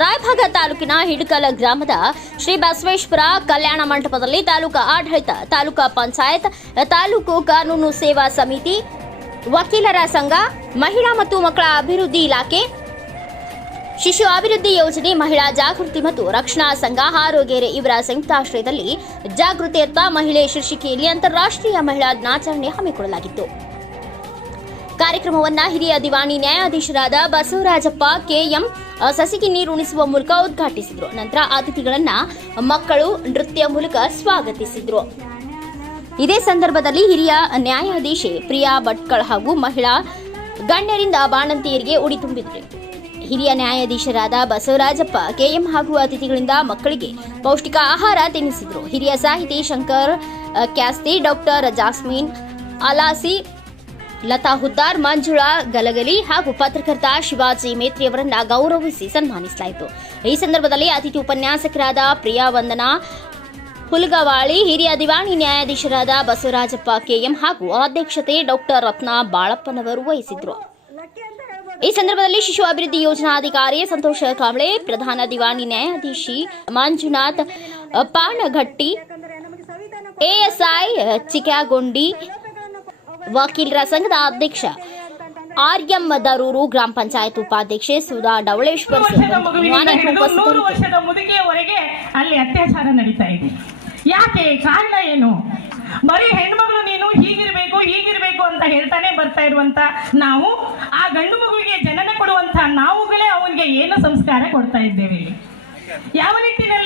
ರಾಯಭಾಗ ತಾಲೂಕಿನ ಹಿಡಕಲ ಗ್ರಾಮದ ಶ್ರೀ ಬಸವೇಶ್ವರ ಕಲ್ಯಾಣ ಮಂಟಪದಲ್ಲಿ ತಾಲೂಕಾ ಆಡಳಿತ, ತಾಲೂಕಾ ಪಂಚಾಯತ್, ತಾಲೂಕು ಕಾನೂನು ಸೇವಾ ಸಮಿತಿ, ವಕೀಲರ ಸಂಘ, ಮಹಿಳಾ ಮತ್ತು ಮಕ್ಕಳ ಅಭಿವೃದ್ಧಿ ಇಲಾಖೆ, ಶಿಶು ಅಭಿವೃದ್ಧಿ ಯೋಜನೆ, ಮಹಿಳಾ ಜಾಗೃತಿ ಮತ್ತು ರಕ್ಷಣಾ ಸಂಘ ಹಾರೋಗೇರೆ ಇವರ ಸಂಯುಕ್ತಾಶ್ರಯದಲ್ಲಿ ಜಾಗೃತಿಯತ್ತ ಮಹಿಳೆ ಶೀರ್ಷಿಕೆಯಲ್ಲಿ ಅಂತಾರಾಷ್ಟ್ರೀಯ ಮಹಿಳಾ ದಿನಾಚರಣೆ ಹಮ್ಮಿಕೊಳ್ಳಲಾಗಿತ್ತು. ಕಾರ್ಯಕ್ರಮವನ್ನ ಹಿರಿಯ ದಿವಾಣಿ ನ್ಯಾಯಾಧೀಶರಾದ ಬಸವರಾಜಪ್ಪ ಕೆಎಂ ಸಸಿಗೆ ಉಣಿಸುವ ಮೂಲಕ ಉದ್ಘಾಟಿಸಿದ್ರು. ನಂತರ ಅತಿಥಿಗಳನ್ನ ಮಕ್ಕಳು ನೃತ್ಯ ಮೂಲಕ ಸ್ವಾಗತಿಸಿದ್ರು. ಇದೇ ಸಂದರ್ಭದಲ್ಲಿ ಹಿರಿಯ ನ್ಯಾಯಾಧೀಶೆ ಪ್ರಿಯಾ ಭಟ್ಕಳ್ ಹಾಗೂ ಮಹಿಳಾ ಗಣ್ಯರಿಂದ ಬಾಣಂತಿಯರಿಗೆ ಉಡಿ ತುಂಬಿದ್ರು. ಹಿರಿಯ ನ್ಯಾಯಾಧೀಶರಾದ ಬಸವರಾಜಪ್ಪ ಕೆಎಂ ಹಾಗೂ ಅತಿಥಿಗಳಿಂದ ಮಕ್ಕಳಿಗೆ ಪೌಷ್ಟಿಕ ಆಹಾರ ತಿನ್ನಿಸಿದ್ರು ಹಿರಿಯ ಸಾಹಿತಿ ಶಂಕರ್, ಕ್ಯಾಸ್ತಿ ಡಾಕ್ಟರ್ ಜಾಸ್ಮಿನ್, ಅಲಾಸಿ ಲತಾ ಹುದ್ದಾರ್, ಮಂಜುಳಾ ಗಲಗಲಿ ಹಾಗೂ ಪತ್ರಕರ್ತ ಶಿವಾಜಿ ಮೇತ್ರಿ ಅವರನ್ನ ಗೌರವಿಸಿ ಸನ್ಮಾನಿಸಲಾಯಿತು. ಈ ಸಂದರ್ಭದಲ್ಲಿ ಅತಿಥಿ ಉಪನ್ಯಾಸಕರಾದ ಪ್ರಿಯಾ ವಂದನಾ, ಹುಲ್ಗವಾಳಿ, ಹಿರಿಯ ದಿವಾಣಿ ನ್ಯಾಯಾಧೀಶರಾದ ಬಸವರಾಜಪ್ಪ ಕೆಎಂ ಹಾಗೂ ಅಧ್ಯಕ್ಷತೆ ಡಾಕ್ಟರ್ ರತ್ನ ಬಾಳಪ್ಪನವರು ವಹಿಸಿದ್ರು ಈ ಸಂದರ್ಭದಲ್ಲಿ ಶಿಶು ಅಭಿವೃದ್ಧಿ ಯೋಜನಾಧಿಕಾರಿ ಸಂತೋಷ ಕಾಂಬ್ಳೆ, ಪ್ರಧಾನ ದಿವಾಣಿ ನ್ಯಾಯಾಧೀಶಿ ಮಂಜುನಾಥ್, ಪಾಣಘಟ್ಟಿ, ಎಎಸ್ಐ ಚಿಕ್ಯಾಗೊಂಡಿ ವಕೀಲರ ಸಂಘದ ಅಧ್ಯಕ್ಷ ಆರ್ಯಂ ದರೂರು ಗ್ರಾಮ ಪಂಚಾಯತ್ ಉಪಾಧ್ಯಕ್ಷೆ ಸುಧಾ ಡವಳೇಶ್ವರ್ ವರ್ಷದ ಮುದುಕಿಯವರೆಗೆ ಅಲ್ಲಿ ಅತ್ಯಾಚಾರ ನಡೀತಾ ಇದೆ. ಯಾಕೆ? ಕಾರಣ ಏನು? ಬರೀ ಹೆಣ್ಮಗಳು ನೀನು ಹೀಗಿರ್ಬೇಕು ಹೀಗಿರ್ಬೇಕು ಅಂತ ಹೇಳ್ತಾನೆ ಬರ್ತಾ ಇರುವಂತ ನಾವು. ಆ ಗಂಡು ಮಗುವಿಗೆ ಜನನ ಕೊಡುವಂತ ನಾವುಗಳೇ ಅವನಿಗೆ ಏನು ಸಂಸ್ಕಾರ ಕೊಡ್ತಾ ಇದ್ದೇವೆ? ಯಾವ ನಿಟ್ಟಿನಲ್ಲಿ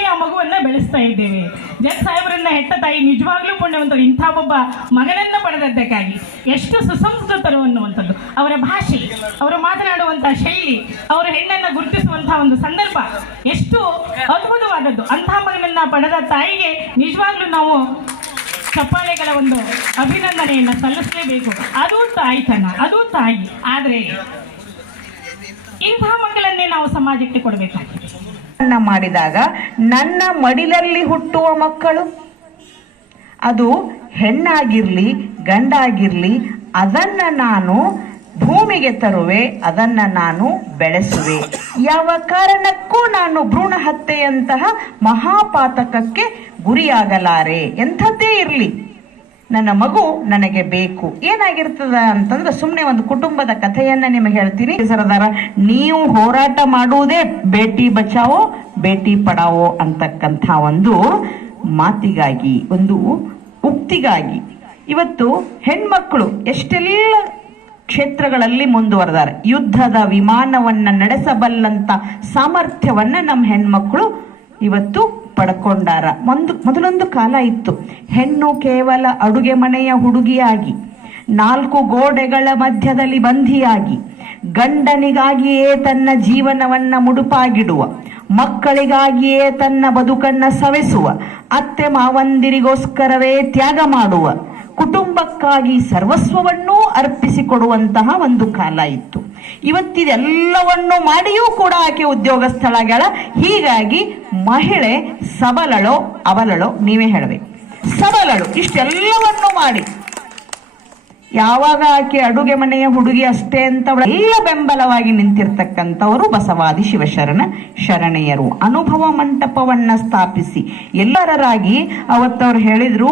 ಬೆಳೆಸ್ತಾ ಇದ್ದೇವೆ. ಜಗ್ ಸಾಹೇಬರನ್ನ ಹೆತ್ತ ತಾಯಿ ನಿಜವಾಗ್ಲೂ ಪುಣ್ಯವಂತರು, ಇಂಥ ಒಬ್ಬ ಮಗನನ್ನ ಪಡೆದದ್ದಕ್ಕಾಗಿ ಎಷ್ಟು ಸುಸಂಸ್ಕೃತರು ಅನ್ನುವಂಥದ್ದು. ಅವರ ಭಾಷೆ, ಅವರು ಮಾತನಾಡುವಂತಹ ಶೈಲಿ, ಅವರ ಹೆಣ್ಣನ್ನ ಗುರುತಿಸುವಂತಹ ಒಂದು ಸಂದರ್ಭ ಎಷ್ಟು ಅದ್ಭುತವಾದದ್ದು. ಅಂತಹ ಮಗನನ್ನ ಪಡೆದ ತಾಯಿಗೆ ನಿಜವಾಗ್ಲೂ ನಾವು ಚಪ್ಪಾಳೆಗಳ ಒಂದು ಅಭಿನಂದನೆಯನ್ನ ಸಲ್ಲಿಸಲೇಬೇಕು. ಅದು ತಾಯ್ತನ, ಅದು ತಾಯಿ. ಆದ್ರೆ ಇಂತಹ ಮಕ್ಕಳನ್ನೇ ನಾವು ಸಮಾಜಕ್ಕೆ ಕೊಡಬೇಕಾಗಿದೆ ಮಾಡಿದಾಗ ನನ್ನ ಮಡಿಲಲ್ಲಿ ಹುಟ್ಟುವ ಮಕ್ಕಳು. ಅದು ಹೆಣ್ಣಾಗಿರ್ಲಿ, ಗಂಡಾಗಿರ್ಲಿ, ಅದನ್ನ ನಾನು ಭೂಮಿಗೆ ತರುವೆ, ಅದನ್ನ ನಾನು ಬೆಳೆಸುವೆ. ಯಾವ ಕಾರಣಕ್ಕೂ ನಾನು ಭ್ರೂಣ ಹತ್ಯೆಯಂತಹ ಮಹಾಪಾತಕಕ್ಕೆ ಗುರಿಯಾಗಲಾರೆ. ಎಂಥದ್ದೇ ಇರಲಿ. ನನ್ನ ಮಗು ನನಗೆ ಬೇಕು. ಏನಾಗಿರ್ತದ ಅಂತಂದ್ರೆ ಸುಮ್ಮನೆ ಒಂದು ಕುಟುಂಬದ ಕಥೆಯನ್ನ ನಿಮಗೆ ಹೇಳ್ತೀನಿ. ಸರದಾರ, ನೀವು ಹೋರಾಟ ಮಾಡುವುದೇ ಭೇಟಿ ಬಚಾವೋ ಭೇಟಿ ಪಡಾವೋ ಅಂತಕ್ಕಂಥ ಒಂದು ಮಾತಿಗಾಗಿ, ಒಂದು ಉಕ್ತಿಗಾಗಿ. ಇವತ್ತು ಹೆಣ್ಮಕ್ಕಳು ಎಷ್ಟೆಲ್ಲ ಕ್ಷೇತ್ರಗಳಲ್ಲಿ ಮುಂದುವರೆದಾರೆ. ಯುದ್ಧದ ವಿಮಾನವನ್ನ ನಡೆಸಬಲ್ಲಂತ ಸಾಮರ್ಥ್ಯವನ್ನ ನಮ್ಮ ಹೆಣ್ಮಕ್ಕಳು ಇವತ್ತು ಪಡ್ಕೊಂಡಾರ. ಒಂದು ಮೊದಲೊಂದು ಕಾಲ ಇತ್ತು. ಹೆಣ್ಣು ಕೇವಲ ಅಡುಗೆ ಮನೆಯ ಹುಡುಗಿಯಾಗಿ, ನಾಲ್ಕು ಗೋಡೆಗಳ ಮಧ್ಯದಲ್ಲಿ ಬಂಧಿಯಾಗಿ, ಗಂಡನಿಗಾಗಿಯೇ ತನ್ನ ಜೀವನವನ್ನ ಮುಡುಪಾಗಿಡುವ, ಮಕ್ಕಳಿಗಾಗಿಯೇ ತನ್ನ ಬದುಕನ್ನ ಸವೆಸುವ, ಅತ್ತೆ ಮಾವಂದಿರಿಗೋಸ್ಕರವೇ ತ್ಯಾಗ ಮಾಡುವ, ಕುಟುಂಬಕ್ಕಾಗಿ ಸರ್ವಸ್ವವನ್ನೂ ಅರ್ಪಿಸಿಕೊಡುವಂತಹ ಒಂದು ಕಾಲ ಇತ್ತು. ಇವತ್ತಿದೆಲ್ಲವನ್ನು ಮಾಡಿಯೂ ಕೂಡ ಆಕೆ ಉದ್ಯೋಗಸ್ಥಳಾಗ್ಯಾಳ. ಹೀಗಾಗಿ ಮಹಿಳೆ ಸಬಲಳೋ ಅವಲಳೋ ನೀವೇ ಹೇಳಬೇಕು. ಸಬಲಳು, ಇಷ್ಟೆಲ್ಲವನ್ನು ಮಾಡಿ. ಯಾವಾಗ ಆಕೆ ಅಡುಗೆ ಮನೆಯ ಹುಡುಗಿ ಅಷ್ಟೇ ಅಂತ ಎಲ್ಲ ಬೆಂಬಲವಾಗಿ ನಿಂತಿರ್ತಕ್ಕಂಥವರು ಬಸವಾದಿ ಶಿವಶರಣ ಶರಣೆಯರು. ಅನುಭವ ಮಂಟಪವನ್ನ ಸ್ಥಾಪಿಸಿ. ಎಲ್ಲರರಾಗಿ ಅವತ್ತವ್ರು ಹೇಳಿದ್ರು,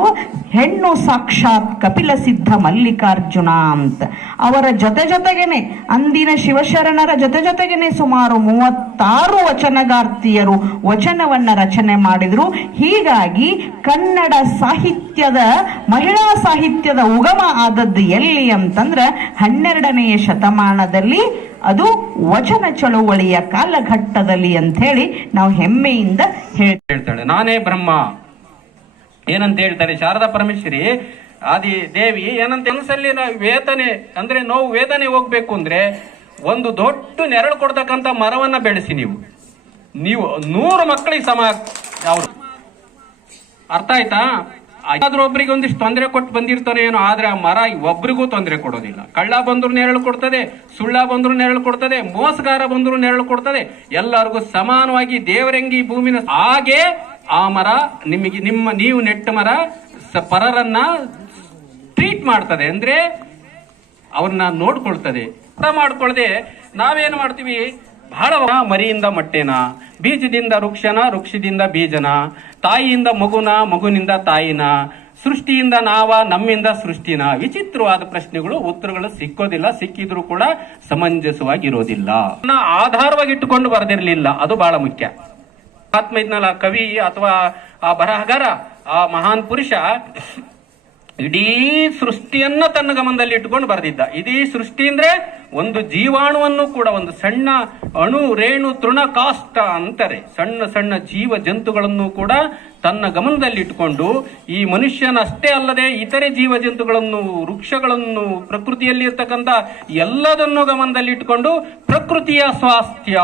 ಹೆಣ್ಣು ಸಾಕ್ಷಾತ್ ಕಪಿಲ ಸಿದ್ಧ ಮಲ್ಲಿಕಾರ್ಜುನ ಅಂತ. ಅವರ ಜೊತೆ ಜೊತೆಗೇನೆ, ಅಂದಿನ ಶಿವಶರಣರ ಜೊತೆ ಜೊತೆಗೇನೆ ಸುಮಾರು ಮೂವತ್ತಾರು ವಚನಗಾರ್ತಿಯರು ವಚನವನ್ನ ರಚನೆ ಮಾಡಿದ್ರು. ಹೀಗಾಗಿ ಕನ್ನಡ ಸಾಹಿತ್ಯದ, ಮಹಿಳಾ ಸಾಹಿತ್ಯದ ಉಗಮ ಆದದ್ದು ಎಲ್ಲಿ ಅಂತಂದ್ರ ಹನ್ನೆರಡನೆಯ ಶತಮಾನದಲ್ಲಿ. ಅದು ವಚನ ಚಳುವಳಿಯ ಕಾಲಘಟ್ಟದಲ್ಲಿ ಅಂತ ಹೇಳಿ ನಾವು ಹೆಮ್ಮೆಯಿಂದ ಹೇಳ್, ಹೇಳ್ತಾಳೆ. ನಾನೇ ಬ್ರಹ್ಮ. ಏನಂತ ಹೇಳ್ತಾರೆ? ಶಾರದಾ ಪರಮೇಶ್ವರಿ, ಆದಿ ದೇವಿ, ಏನಂತ ಮನಸ್ಸಲ್ಲಿ ನಾವು ವೇದನೆ, ಅಂದ್ರೆ ನೋವು ವೇದನೆ ಹೋಗ್ಬೇಕು ಅಂದ್ರೆ ಒಂದು ದೊಡ್ಡ ನೆರಳು ಕೊಡ್ತಕ್ಕಂಥ ಮರವನ್ನ ಬೆಳೆಸಿ ನೀವು. ನೀವು ನೂರು ಮಕ್ಕಳಿಗೆ ಸಮ ಅವರು ಅರ್ಥ ಆಯ್ತಾ? ಯಾವ್ದಾದ್ರು ಒಬ್ರಿಗೆ ಒಂದಿಷ್ಟು ತೊಂದರೆ ಕೊಟ್ಟು ಬಂದಿರ್ತಾನೆ ಏನೋ, ಆದ್ರೆ ಆ ಮರ ಒಬ್ರಿಗೂ ತೊಂದರೆ ಕೊಡೋದಿಲ್ಲ. ಕಳ್ಳ ಬಂದ್ರು ನೆರಳು ಕೊಡ್ತದೆ, ಸುಳ್ಳ ಬಂದ್ರು ನೆರಳು ಕೊಡ್ತದೆ, ಮೋಸಗಾರ ಬಂದ್ರು ನೆರಳು ಕೊಡ್ತದೆ. ಎಲ್ಲರಿಗೂ ಸಮಾನವಾಗಿ ದೇವರಂಗಿ ಭೂಮಿನ ಹಾಗೆ ಆ ಮರ ನಿಮಗೆ, ನಿಮ್ಮ, ನೀವು ನೆಟ್ಟ ಮರ ಪರರನ್ನ ಟ್ರೀಟ್ ಮಾಡ್ತದೆ. ಅಂದ್ರೆ ಅವ್ರನ್ನ ನೋಡ್ಕೊಳ್ತದೆ. ಅರ್ಥ ಮಾಡ್ಕೊಳ್ಳದೆ ನಾವೇನು ಮಾಡ್ತೀವಿ? ಬಹಳ ಮರಿಯಿಂದ ಮೊಟ್ಟೆನ, ಬೀಜದಿಂದ ವೃಕ್ಷನ, ವೃಕ್ಷದಿಂದ ಬೀಜನ, ತಾಯಿಯಿಂದ ಮಗುನ, ಮಗುನಿಂದ ತಾಯಿನ, ಸೃಷ್ಟಿಯಿಂದ ನಾವ, ನಮ್ಮಿಂದ ಸೃಷ್ಟಿನ? ವಿಚಿತ್ರವಾದ ಪ್ರಶ್ನೆಗಳು, ಉತ್ತರಗಳು ಸಿಕ್ಕೋದಿಲ್ಲ, ಸಿಕ್ಕಿದ್ರು ಕೂಡ ಸಮಂಜಸವಾಗಿರೋದಿಲ್ಲ. ಆಧಾರವಾಗಿಟ್ಟುಕೊಂಡು ಆಧಾರವಾಗಿ ಇಟ್ಟುಕೊಂಡು ಬರೆದಿರಲಿಲ್ಲ, ಅದು ಬಹಳ ಮುಖ್ಯ. ಆತ್ಮ ಇದ್ನಲ್ಲ ಕವಿ ಅಥವಾ ಆ ಬರಹಗಾರ, ಆ ಮಹಾನ್ ಪುರುಷ ಇಡೀ ಸೃಷ್ಟಿಯನ್ನ ತನ್ನ ಗಮನದಲ್ಲಿ ಇಟ್ಟುಕೊಂಡು ಬರೆದಿದ್ದ. ಇಡೀ ಸೃಷ್ಟಿ ಅಂದ್ರೆ ಒಂದು ಜೀವಾಣುವನ್ನು ಕೂಡ, ಒಂದು ಸಣ್ಣ ಅಣು, ರೇಣು, ತೃಣ, ಕಾಷ್ಟ ಅಂತಾರೆ. ಸಣ್ಣ ಸಣ್ಣ ಜೀವ ಜಂತುಗಳನ್ನು ಕೂಡ ತನ್ನ ಗಮನದಲ್ಲಿ ಇಟ್ಟುಕೊಂಡು, ಈ ಮನುಷ್ಯನಷ್ಟೇ ಅಲ್ಲದೆ ಇತರೆ ಜೀವ ಜಂತುಗಳನ್ನು, ವೃಕ್ಷಗಳನ್ನು ಪ್ರಕೃತಿಯಲ್ಲಿ ಇರ್ತಕ್ಕಂಥ ಎಲ್ಲದನ್ನು ಗಮನದಲ್ಲಿ ಇಟ್ಟುಕೊಂಡು ಪ್ರಕೃತಿಯ ಸ್ವಾಸ್ಥ್ಯ.